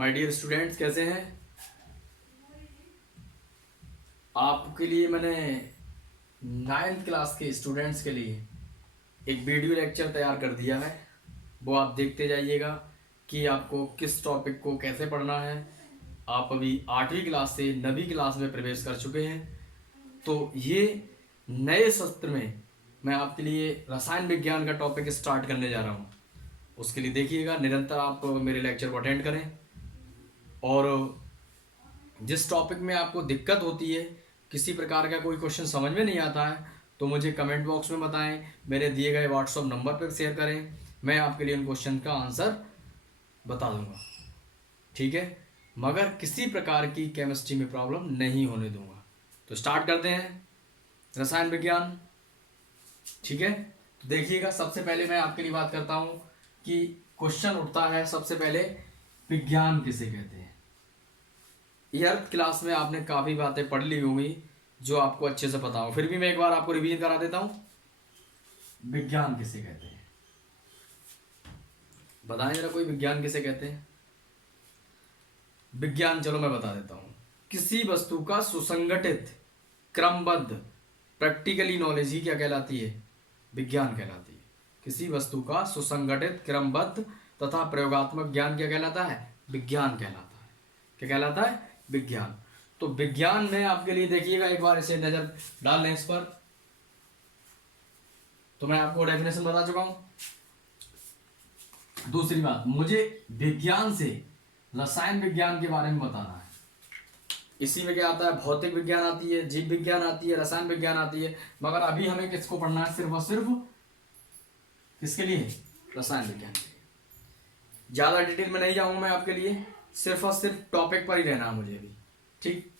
My dear students, कैसे हैं? आपके लिए मैंने 9th क्लास के स्टूडेंट्स के लिए एक वीडियो लेक्चर तैयार कर दिया है। वो आप देखते जाइएगा कि आपको किस टॉपिक को कैसे पढ़ना है। आप अभी 8वीं क्लास से 9वीं क्लास में प्रवेश कर चुके हैं, तो ये नए सत्र में मैं आपके लिए रसायन विज्ञान का टॉपिक स्टार्ट करने जा रहा हूँ। उसके लिए देखिएगा, निरंतर आप मेरे लेक्चर को अटेंड करें। और जिस टॉपिक में आपको दिक्कत होती है, किसी प्रकार का कोई क्वेश्चन समझ में नहीं आता है, तो मुझे कमेंट बॉक्स में बताएं, मेरे दिए गए व्हाट्सअप नंबर पर शेयर करें। मैं आपके लिए उन क्वेश्चन का आंसर बता दूंगा, ठीक है? मगर किसी प्रकार की केमिस्ट्री में प्रॉब्लम नहीं होने दूंगा। तो स्टार्ट करते हैं रसायन विज्ञान, ठीक है? तो देखिएगा, सबसे पहले मैं आपके लिए बात करता हूँ कि क्वेश्चन उठता है सबसे पहले, विज्ञान किसे कहते हैं। एर्थ क्लास में आपने काफ़ी बातें पढ़ ली होंगी जो आपको अच्छे से पता हो, फिर भी मैं एक बार आपको रिवीजन करा देता हूँ। विज्ञान किसे कहते हैं? बताएं जरा, कोई विज्ञान किसे कहते हैं? विज्ञान, चलो मैं बता देता हूँ, किसी वस्तु का सुसंगठित, क्रमबद्ध, प्रैक्टिकली नॉलेज ही क्या कहलाती है? विज्ञान कहलाती है। किसी वस्तु का सुसंगठित, क्रमबद्ध तथा प्रयोगात्मक ज्ञान क्या कहलाता है? विज्ञान कहलाता है। क्या कहलाता है? विज्ञान। तो विज्ञान में आपके लिए देखिएगा, एक बार इसे नजर डाल लें इस पर, तो मैं आपको डेफिनेशन बता चुका हूं। दूसरी बात, मुझे विज्ञान से रसायन विज्ञान के बारे में बताना है। इसी में क्या आता है? भौतिक विज्ञान आती है, जीव विज्ञान आती है, रसायन विज्ञान आती है, मगर अभी हमें किसको पढ़ना है? सिर्फ और सिर्फ किसके लिए? रसायन विज्ञान के लिए। ज्यादा डिटेल में नहीं जाऊंगा मैं आपके लिए, सिर्फ और सिर्फ टॉपिक पर ही रहना है मुझे अभी, ठीक?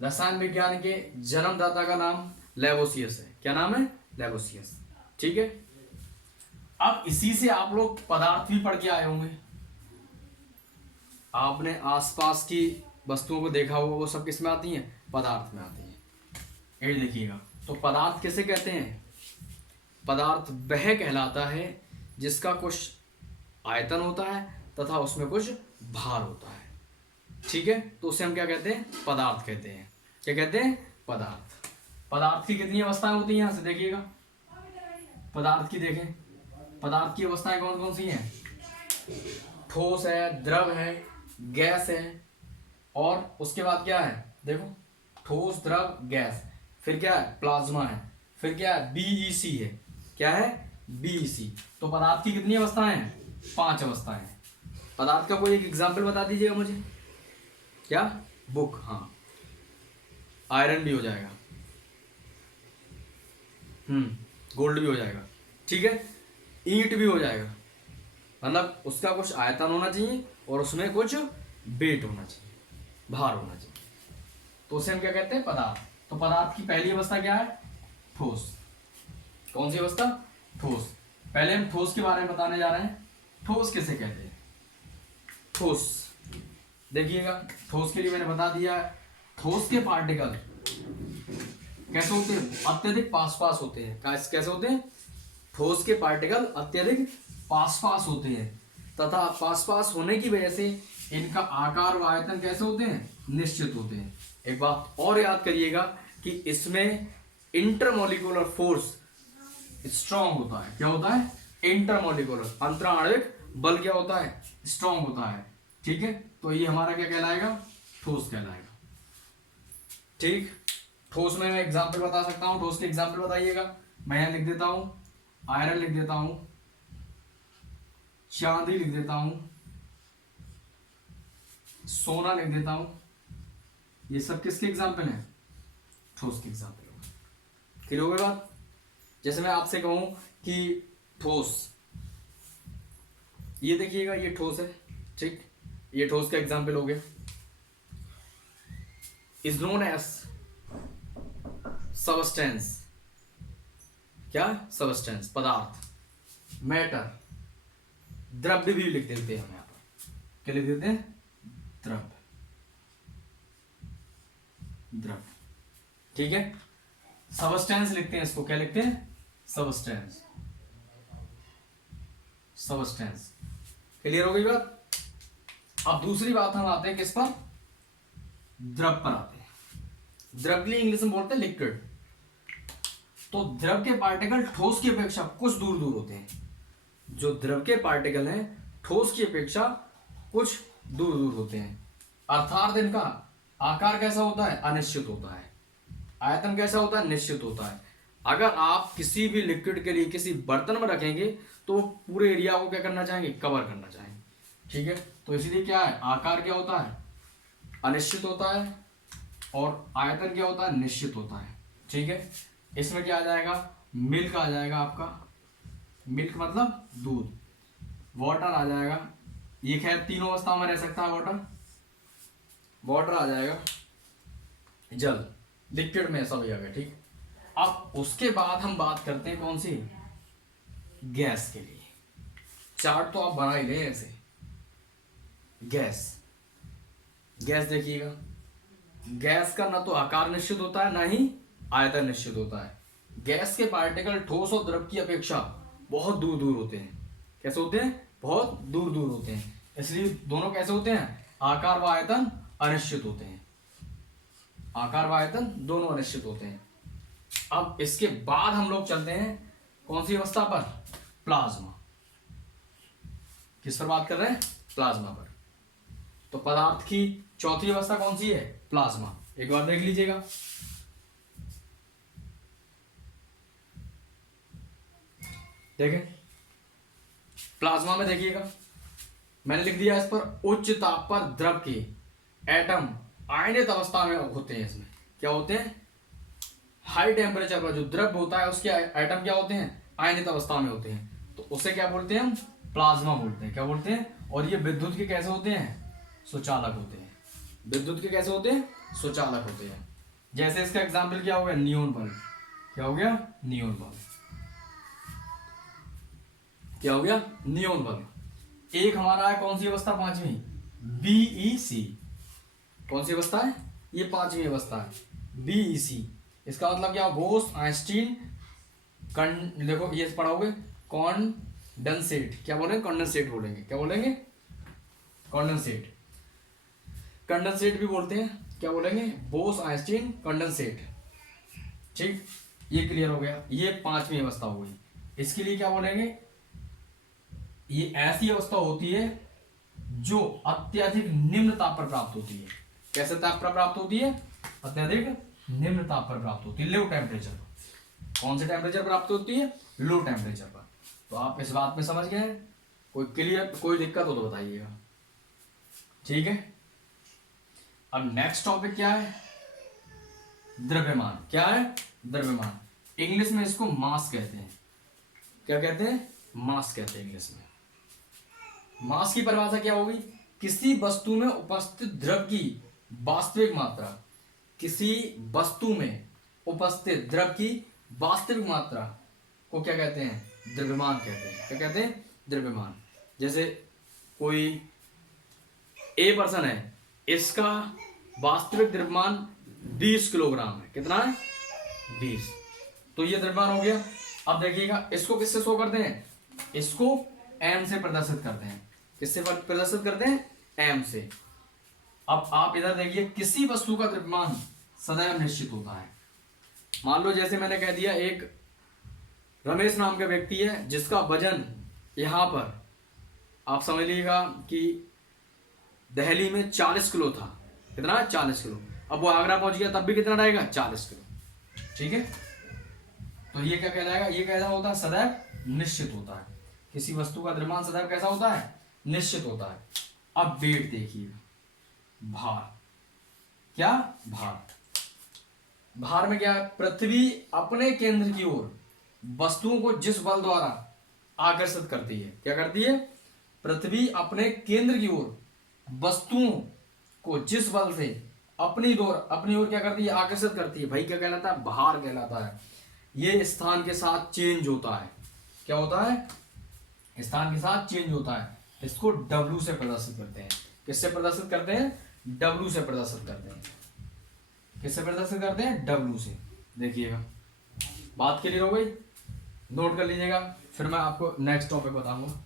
रसायन विज्ञान के जन्मदाता का नाम लेवोसियस है। क्या नाम है? लेवोसियस, ठीक है? अब इसी से आप लोग पदार्थ भी पढ़ के आए होंगे। आपने आसपास की वस्तुओं को देखा होगा, वो सब किस में आती हैं? पदार्थ में आती हैं। ये देखिएगा, तो पदार्थ किसे कहते हैं? पदार्थ वह कहलाता है जिसका कुछ आयतन होता है तथा उसमें कुछ भार होता है, ठीक है? तो उसे हम क्या कहते हैं? पदार्थ कहते हैं। क्या कहते हैं? पदार्थ। पदार्थ की कितनी अवस्थाएं होती हैं? यहां से देखिएगा, पदार्थ की देखें, पदार्थ की अवस्थाएं कौन कौन सी हैं? ठोस है, द्रव है, गैस है, और उसके बाद क्या है? देखो, ठोस, द्रव, गैस, फिर क्या है? प्लाज्मा है, फिर क्या है? बीईसी है। क्या है? बीईसी। तो पदार्थ की कितनी अवस्थाएं हैं? 5 अवस्थाएं हैं। पदार्थ का कोई एक एग्जाम्पल बता दीजिएगा मुझे। क्या? बुक, हाँ। आयरन भी हो जाएगा, गोल्ड भी हो जाएगा, ठीक है? ईंट भी हो जाएगा। मतलब उसका कुछ आयतन होना चाहिए और उसमें कुछ वेट होना चाहिए, भार होना चाहिए, तो उसे हम क्या कहते हैं? पदार्थ। तो पदार्थ की पहली अवस्था क्या है? ठोस। कौन सी अवस्था? ठोस। पहले हम ठोस के बारे में बताने जा रहे हैं। ठोस किसे कहते हैं? ठोस, देखिएगा, ठोस के लिए मैंने बता दिया है, ठोस के पार्टिकल कैसे होते हैं? अत्यधिक पास पास होते हैं। कैसे होते हैं? ठोस के पार्टिकल अत्यधिक पास पास होते हैं, तथा पास पास होने की वजह से इनका आकार व आयतन कैसे होते हैं? निश्चित होते हैं। एक बात और याद करिएगा कि इसमें इंटरमोलिकुलर फोर्स स्ट्रांग होता है। क्या होता है? इंटरमोलिकुलर, अंतराणविक बल क्या होता है? स्ट्रांग होता है, ठीक है? तो ये हमारा क्या कहलाएगा? ठोस कहलाएगा, ठीक? ठोस में मैं एग्जाम्पल बता सकता हूं। ठोस के एग्जाम्पल बताइएगा। मैं यहां लिख देता हूं, आयरन लिख देता हूं, चांदी लिख देता हूं, सोना लिख देता हूं। ये सब किसके एग्जाम्पल हैं? ठोस के एग्जाम्पल होगा। क्लियर हो गई बात? जैसे मैं आपसे कहूं कि ठोस, ये देखिएगा, ये ठोस है, ठीक? ये ठोस का एग्जाम्पल हो गया। Is known as substance. क्या? सबस्टेंस, पदार्थ, मैटर, द्रव्य भी लिख देते हैं हम यहाँ पर। क्या लिख देते हैं? द्रव्य, द्रव्य, ठीक है? सबस्टेंस लिखते हैं इसको। क्या लिखते हैं? Substance, substance. क्लियर हो गई बात? अब दूसरी बात हम आते हैं किस पर, द्रव पर आते हैं। द्रव के लिए इंग्लिश में बोलते हैं लिक्विड। तो द्रव के पार्टिकल ठोस की अपेक्षा कुछ दूर दूर होते हैं। जो द्रव के पार्टिकल हैं ठोस की अपेक्षा कुछ दूर दूर होते हैं, अर्थात इनका आकार कैसा होता है, अनिश्चित होता है। आयतन कैसा होता है, निश्चित होता है। अगर आप किसी भी लिक्विड के लिए किसी बर्तन में रखेंगे तो वो पूरे एरिया को क्या करना चाहेंगे, कवर करना चाहेंगे। ठीक है, तो इसलिए क्या है, आकार क्या होता है, अनिश्चित होता है, और आयतन क्या होता है, निश्चित होता है। ठीक है, इसमें क्या आ जाएगा, मिल्क आ जाएगा आपका, मिल्क मतलब दूध, वाटर आ जाएगा, ये खैर तीनों अवस्था में रह सकता है वाटर, वाटर आ जाएगा, जल, लिक्विड में ऐसा हो जाएगा। ठीक, अब उसके बाद हम बात करते हैं कौन सी, गैस के लिए। चार्ट तो आप बना ही ले ऐसे। गैस, गैस देखिएगा, गैस का ना तो आकार निश्चित होता है ना ही आयतन निश्चित होता है। गैस के पार्टिकल ठोस और द्रव की अपेक्षा बहुत दूर दूर होते हैं। कैसे होते हैं, बहुत दूर दूर होते हैं। इसलिए दोनों कैसे होते हैं, आकार व आयतन अनिश्चित होते हैं। आकार व आयतन दोनों अनिश्चित होते हैं। अब इसके बाद हम लोग चलते हैं कौन सी अवस्था पर, प्लाज्मा। किस पर बात कर रहे हैं, प्लाज्मा पर। तो पदार्थ की चौथी अवस्था कौन सी है, प्लाज्मा। एक बार देख लीजिएगा, देखें प्लाज्मा में देखिएगा, मैंने लिख दिया इस पर, उच्च ताप पर द्रव के एटम आयनित अवस्था में होते हैं। इसमें क्या होते हैं, हाई टेम्परेचर पर जो द्रव होता है उसके एटम क्या होते हैं, आयनित अवस्था में होते हैं। तो उसे क्या बोलते हैं, हम प्लाज्मा बोलते हैं। क्या बोलते हैं, और ये विद्युत के कैसे होते हैं, सुचालक होते हैं। विद्युत के कैसे होते हैं, सुचालक होते हैं। जैसे इसका एग्जाम्पल क्या हो गया, नियोन बल्ब। क्या हो गया, नियोन बल्ब। क्या हो गया, नियोन बल्ब। एक हमारा है कौन सी अवस्था, पांचवी, बीईसी। कौन सी अवस्था है, ये पांचवी अवस्था है, बीईसी। इसका मतलब क्या, बोस आइंस्टीन देखो ये पढ़ाओगे, कॉन्डेंसेट। क्या बोलेंगे, कॉन्डेंसेट बोलेंगे। क्या बोलेंगे, कॉन्डेंसेट। कंडेंसेट भी बोलते हैं। क्या बोलेंगे, बोस आइंस्टीन कंडेंसेट। ठीक, ये क्लियर हो गया। ये पांचवी अवस्था हो गई। इसके लिए क्या बोलेंगे, ये ऐसी अवस्था होती है जो अत्यधिक निम्न ताप पर प्राप्त होती है। कैसे ताप पर प्राप्त होती है, अत्यधिक निम्न ताप पर प्राप्त होती है, लो टेम्परेचर पर। कौन से टेम्परेचर पर प्राप्त होती है, लो टेम्परेचर पर। तो आप इस बात में समझ गए, कोई क्लियर, कोई दिक्कत हो तो बताइएगा। ठीक है, अब नेक्स्ट टॉपिक क्या है, द्रव्यमान। क्या है, द्रव्यमान। इंग्लिश में इसको मास कहते हैं। क्या कहते हैं, मास कहते हैं इंग्लिश में। मास की परिभाषा क्या होगी, किसी वस्तु में उपस्थित द्रव की वास्तविक मात्रा। किसी वस्तु में उपस्थित द्रव की वास्तविक मात्रा को क्या कहते हैं, द्रव्यमान कहते हैं। क्या कहते हैं, द्रव्यमान। जैसे कोई ए पर्सन है, इसका वास्तविक द्रव्यमान 20 किलोग्राम है। कितना है, 20। तो ये द्रव्यमान हो गया। अब देखिएगा, इसको किससे शो करते हैं, इसको एम से प्रदर्शित करते हैं। किससे प्रदर्शित करते हैं, एम से। अब आप इधर देखिए, किसी वस्तु का द्रव्यमान सदैव निश्चित होता है। मान लो जैसे मैंने कह दिया, एक रमेश नाम का व्यक्ति है जिसका वजन यहां पर आप समझ लीजिएगा कि दिल्ली में 40 किलो था। कितना, 40 किलो। अब वो आगरा पहुंच गया, तब भी कितना रहेगा, 40 किलो। ठीक है, तो ये क्या कहलाएगा, ये कैसा होता है, सदैव निश्चित होता है। किसी वस्तु का द्रव्यमान सदैव कैसा होता है, निश्चित होता है। अब वेट देखिए, भार। क्या, भार। भार में क्या है, पृथ्वी अपने केंद्र की ओर वस्तुओं को जिस बल द्वारा आकर्षित करती है। क्या करती है, पृथ्वी अपने केंद्र की ओर वस्तुओं को जिस बल से अपनी ओर क्या करती है, आकर्षित करती है, भाई क्या कहलाता है, भार कहलाता है। ये स्थान के साथ चेंज होता है। क्या होता है, स्थान के साथ चेंज होता है। इसको W से प्रदर्शित करते हैं। किससे प्रदर्शित करते हैं, W से प्रदर्शित करते हैं। किससे प्रदर्शित करते हैं, W से। देखिएगा, बात क्लियर हो गई, नोट कर लीजिएगा, फिर मैं आपको नेक्स्ट टॉपिक बताऊंगा।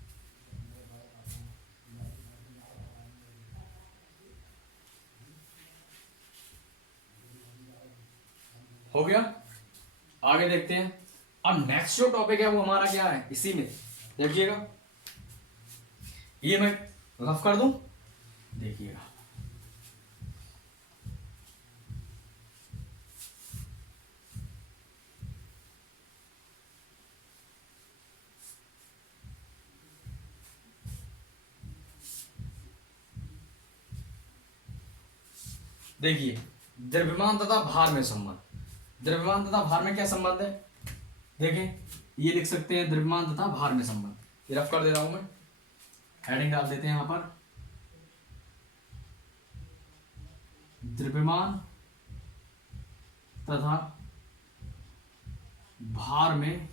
हो गया। आगे देखते हैं। अब नेक्स्ट जो टॉपिक है वो हमारा क्या है, इसी में देखिएगा, ये मैं रफ कर दूं, देखिएगा। देखिए, द्रव्यमान तथा भार में संबंध। द्रव्यमान तथा भार में क्या संबंध है, देखें, ये लिख सकते हैं द्रव्यमान तथा भार में संबंध। ये रफ कर दे रहा हूं मैं, हेडिंग डाल देते हैं यहां पर, द्रव्यमान तथा भार में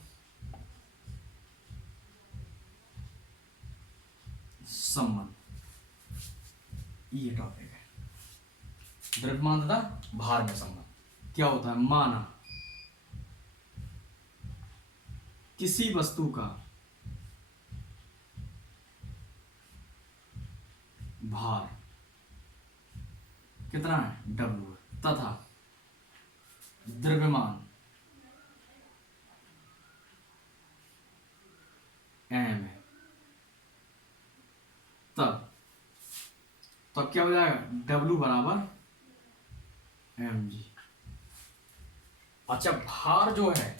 संबंध, ये टॉपिक है। द्रव्यमान तथा भार में संबंध क्या होता है, माना किसी वस्तु का भार कितना है, W, तथा द्रव्यमान M है, तब क्या हो जाएगा, W बराबर mg। अच्छा, भार जो है,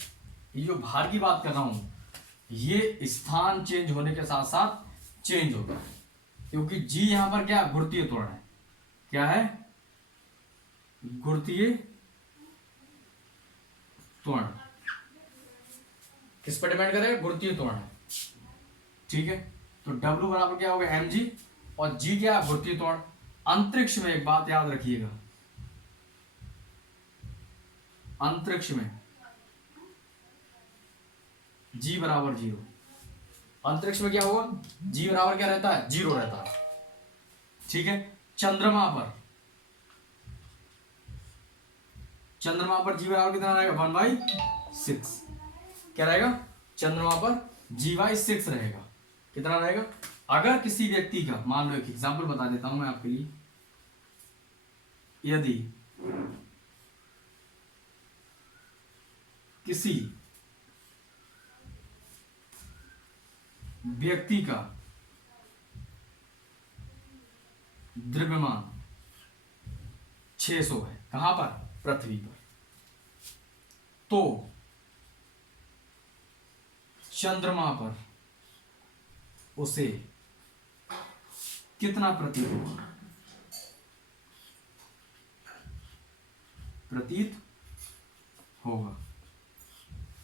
ये जो भार की बात कर रहा हूं, ये स्थान चेंज होने के साथ साथ चेंज होता है, क्योंकि G यहां पर क्या, गुरुत्वीय त्वरण है। क्या है, गुरुत्वीय त्वरण। किस पर डिपेंड करेगा, गुरुत्वीय त्वरण। ठीक है, तो W बराबर क्या होगा, mg, और G क्या, गुरुत्वीय त्वरण। अंतरिक्ष में एक बात याद रखिएगा, अंतरिक्ष में G बराबर 0। अंतरिक्ष में क्या होगा, G बराबर क्या रहता है, 0 रहता है। ठीक है, चंद्रमा पर G बराबर कितना रहेगा, 1/6। क्या रहेगा, चंद्रमा पर G/6 रहेगा। कितना रहेगा, अगर किसी व्यक्ति का, मान लो एक एग्जांपल बता देता हूं मैं आपके लिए, यदि किसी व्यक्ति का द्रव्यमान 600 है, कहां पर, पृथ्वी पर, तो चंद्रमा पर उसे कितना प्रतीत होगा,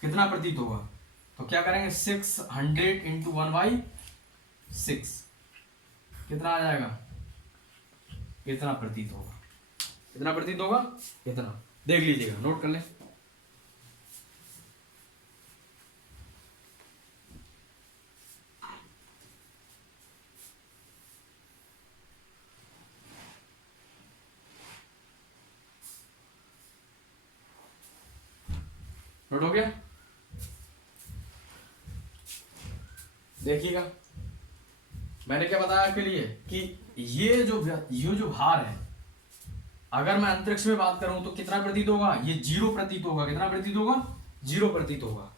कितना प्रतीत होगा, तो क्या करेंगे, 600 इंटू 1/6, कितना आ जाएगा, कितना प्रतीत होगा, कितना प्रतीत होगा, कितना, देख लीजिएगा, नोट कर लें। नोट हो गया, देखिएगा। मैंने क्या बताया आपके लिए कि ये जो भार है, अगर मैं अंतरिक्ष में बात करूं तो कितना प्रतीत होगा, ये 0 प्रतीत होगा। कितना प्रतीत होगा, 0 प्रतीत होगा।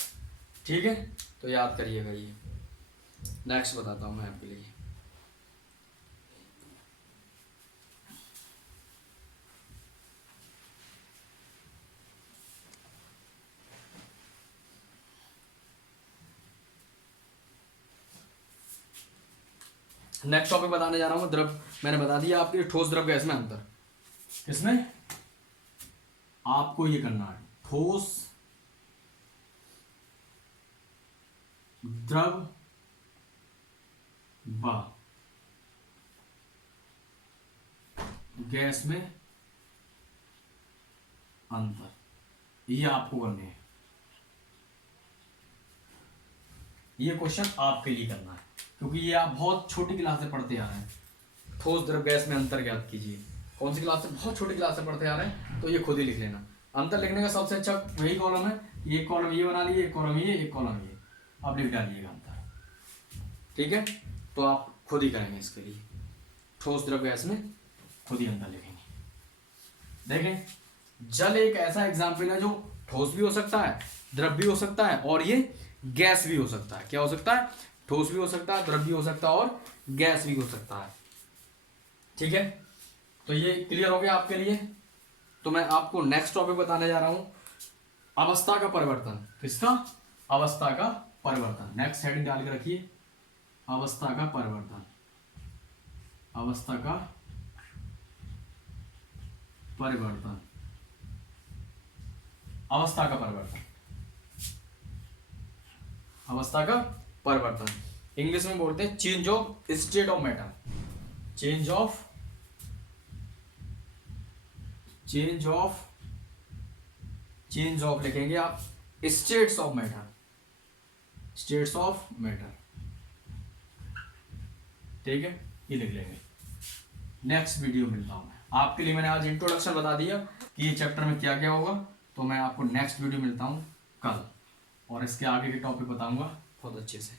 ठीक है, तो याद करिएगा ये। नेक्स्ट बताता हूं मैं आपके लिए। नेक्स्ट टॉपिक बताने जा रहा हूं, द्रव। मैंने बता दिया आपके ठोस द्रव गैस में अंतर। किसमें, आपको ये करना है, ठोस द्रव व गैस में अंतर, ये आपको करने हैं। ये क्वेश्चन आपके लिए करना है, क्योंकि ये आप बहुत छोटी क्लास से पढ़ते आ रहे हैं। ठोस द्रव गैस में अंतर ज्ञात कीजिए। कौन सी क्लास से, बहुत छोटी क्लास से पढ़ते आ रहे हैं, तो ये खुद ही लिख लेना। अंतर लिखने का सबसे अच्छा वही कॉलम है, एक कॉलम ये बना लिए, एक कॉलम ये, एक कॉलम ये, आप लिख डालिएगा अंतर। ठीक है, तो आप खुद ही करेंगे इसके लिए। ठोस द्रव गैस में खुद ही अंतर लिखेंगे। देखें, जल एक ऐसा एग्जाम्पल है जो ठोस भी हो सकता है, द्रव भी हो सकता है और ये गैस भी हो सकता है। क्या हो सकता है? ठोस भी हो सकता है, द्रव भी हो सकता है और गैस भी हो सकता है। ठीक है, तो ये क्लियर हो गया आपके लिए। तो मैं आपको नेक्स्ट टॉपिक बताने जा रहा हूं, अवस्था का परिवर्तन। किसका? अवस्था का परिवर्तन। नेक्स्ट हेडिंग डाल के रखिए, अवस्था का परिवर्तन। अवस्था का परिवर्तन, अवस्था का परिवर्तन, अवस्था का परिवर्तन। इंग्लिश में बोलते हैं change of state of matter. Change of change of लिखेंगे आप, states of matter, states of matter. ठीक है, ये लिख लेंगे। नेक्स्ट वीडियो मिलता हूं मैं आपके लिए। मैंने आज इंट्रोडक्शन बता दिया कि ये चैप्टर में क्या क्या होगा, तो मैं आपको नेक्स्ट वीडियो मिलता हूं कल और इसके आगे के टॉपिक बताऊंगा बहुत अच्छे से।